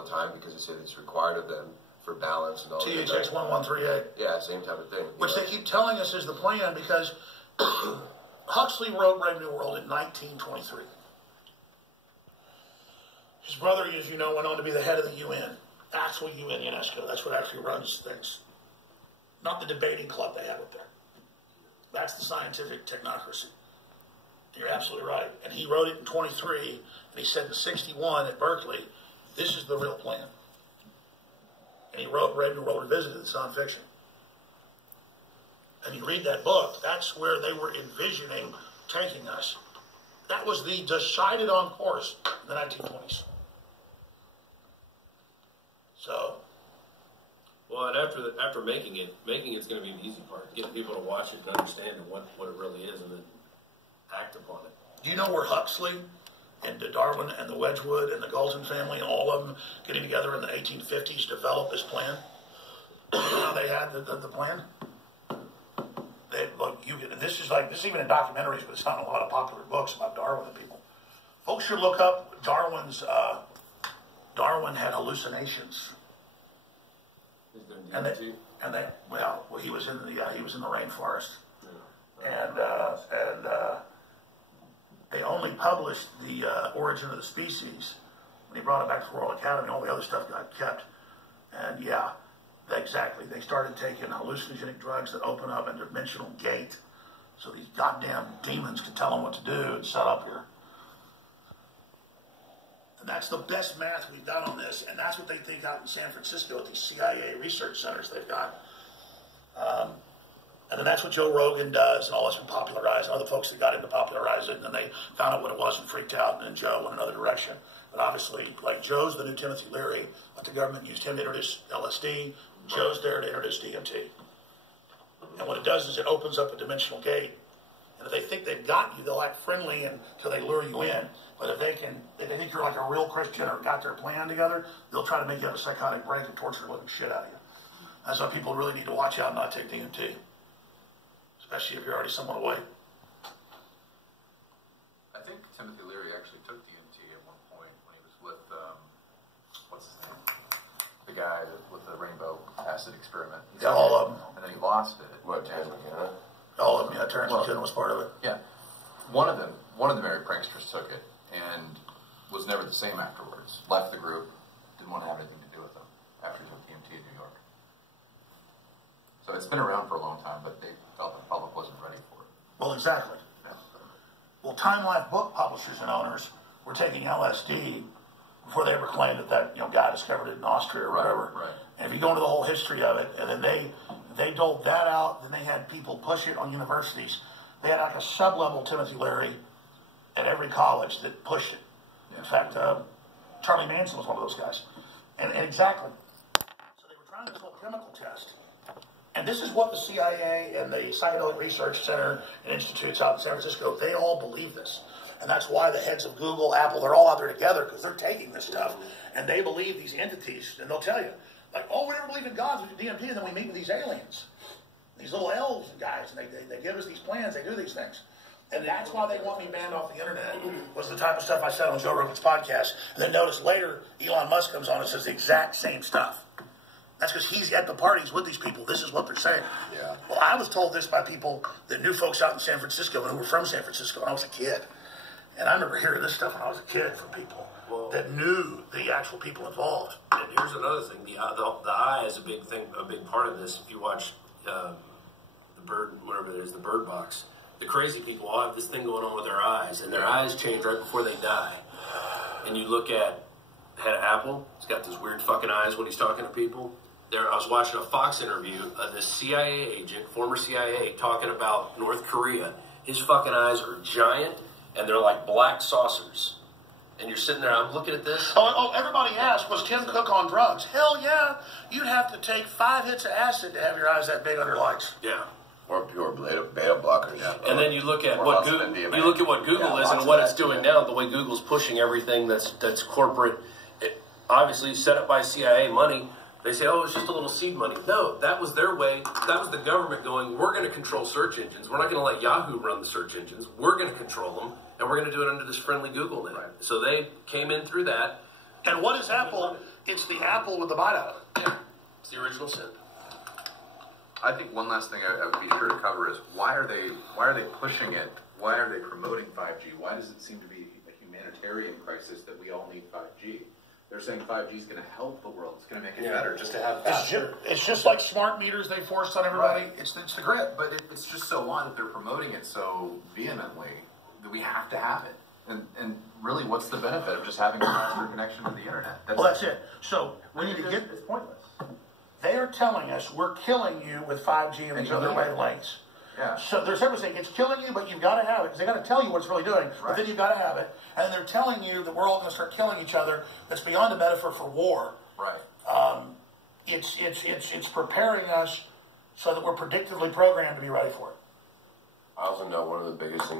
all the time because they say it's required of them for balance and all that. THX 1138. Yeah, same type of thing. Which they keep telling us is the plan because Huxley wrote Brave New World in 1923. His brother, as you know, went on to be the head of the UN, actual UN, UNESCO. That's what actually runs things. Not the debating club they have up there. That's the scientific technocracy. You're absolutely right. And he wrote it in 23, and he said in 61 at Berkeley, this is the real plan. And he wrote Brave New World Revisited, it's nonfiction. And you read that book, that's where they were envisioning taking us. That was the decided on course in the 1920s. So. Well, and after making it's going to be the easy part. Getting people to watch it, to understand what it really is, and then act upon it. Do you know where Huxley and Darwin and the Wedgwood and the Galton family and all of them getting together in the 1850s developed this plan? You know how they had the plan? They, look, this is even in documentaries, but it's not in a lot of popular books about Darwin and people. Folks should look up Darwin's. Darwin had hallucinations. And he was in the rainforest, and they only published the origin of the species when he brought it back to the Royal Academy. All the other stuff got kept, and yeah, exactly. They started taking hallucinogenic drugs that open up a dimensional gate, so these goddamn demons could tell them what to do and set up here. And that's the best math we've done on this, and that's what they think out in San Francisco at these CIA research centers they've got. And then that's what Joe Rogan does, and all that's been popularized. Other folks that got him to popularize it, and then they found out what it was and freaked out, and then Joe went another direction. But obviously, like Joe's the new Timothy Leary, but the government used him to introduce LSD. Joe's there to introduce DMT. And what it does is it opens up a dimensional gate. And if they think they've got you, they'll act friendly until they lure you in. But if they think you're like a real Christian or got their plan together, they'll try to make you have a psychotic break and torture the living shit out of you. That's why people really need to watch out and not take DMT. Especially if you're already somewhat awake. I think Timothy Leary actually took DMT at one point when he was with, what's his name? The guy with the rainbow acid experiment. Yeah, all of them. And then he lost it. What, Terrence McKenna? All of them, yeah. Terrence McKenna was part of it. Yeah. One of the merry pranksters took it and was never the same afterwards. Left the group, didn't want to have anything to do with them after he took DMT in New York. So it's been around for a long time, but they felt the public wasn't ready for it. Well, exactly. Yeah. Well, Time Life book publishers and owners were taking LSD before they ever claimed that guy discovered it in Austria or whatever. Right. And if you go into the whole history of it, and then they doled that out, then they had people push it on universities. They had like a sub-level Timothy Leary at every college that pushed it. Yeah. In fact, Charlie Manson was one of those guys. And exactly. So they were trying this whole chemical test. And this is what the CIA and the Psychedelic Research Center and institutes out in San Francisco, they all believe this. And that's why the heads of Google, Apple, they're all out there together because they're taking this stuff. And they believe these entities, and they'll tell you, like, oh, we never believe in God, we do DMT, and then we meet with these aliens. These little elves and guys, and they give us these plans, they do these things. And that's why they want me banned off the internet, was the type of stuff I said on Joe Rogan's podcast. And then notice later, Elon Musk comes on and says the exact same stuff. That's because he's at the parties with these people. This is what they're saying. Yeah. Well, I was told this by people that knew folks out in San Francisco and who were from San Francisco when I was a kid. And I remember hearing this stuff when I was a kid from people that knew the actual people involved. And here's another thing: the eye is a big thing, a big part of this. If you watch the Bird, whatever it is, the Bird Box, the crazy people all have this thing going on with their eyes, and their eyes change right before they die. And you look at Head of Apple; he's got those weird fucking eyes when he's talking to people. I was watching a Fox interview of this CIA agent, former CIA, talking about North Korea. His fucking eyes are giant, and they're like black saucers. And you're sitting there, I'm looking at this. Oh, everybody asked, was Tim Cook on drugs? Hell yeah. You'd have to take 5 hits of acid to have your eyes that big under lights. Yeah. Or pure beta blockers. Yeah. And then you look at what Google is and what it's doing now, the way Google's pushing everything that's corporate. Obviously set up by CIA money. They say, oh, it's just a little seed money. No, that was their way. That was the government going, we're going to control search engines. We're not going to let Yahoo run the search engines. We're going to control them, and we're going to do it under this friendly Google name. Right. So they came in through that. And what is Apple? it's the apple with the bite out of it. Yeah, it's the original sin. I think one last thing I would be sure to cover is why are they pushing it? Why are they promoting 5G? Why does it seem to be a humanitarian crisis that we all need 5G? They're saying 5G is going to help the world. It's going to make it better just to have faster. It's just like smart meters they forced on everybody. Right. It's the grid. But it's just so odd that they're promoting it so vehemently that we have to have it. And really, what's the benefit of just having a faster connection to the internet? That's it. So we need to get. It's pointless. They are telling us we're killing you with 5G and these other wavelengths. Yeah. So they're saying it's killing you, but you've got to have it because they got to tell you what it's really doing. Right. But then you've got to have it, and they're telling you that we're all going to start killing each other. That's beyond a metaphor for war. Right. It's preparing us so that we're predictively programmed to be ready for it. I also know one of the biggest things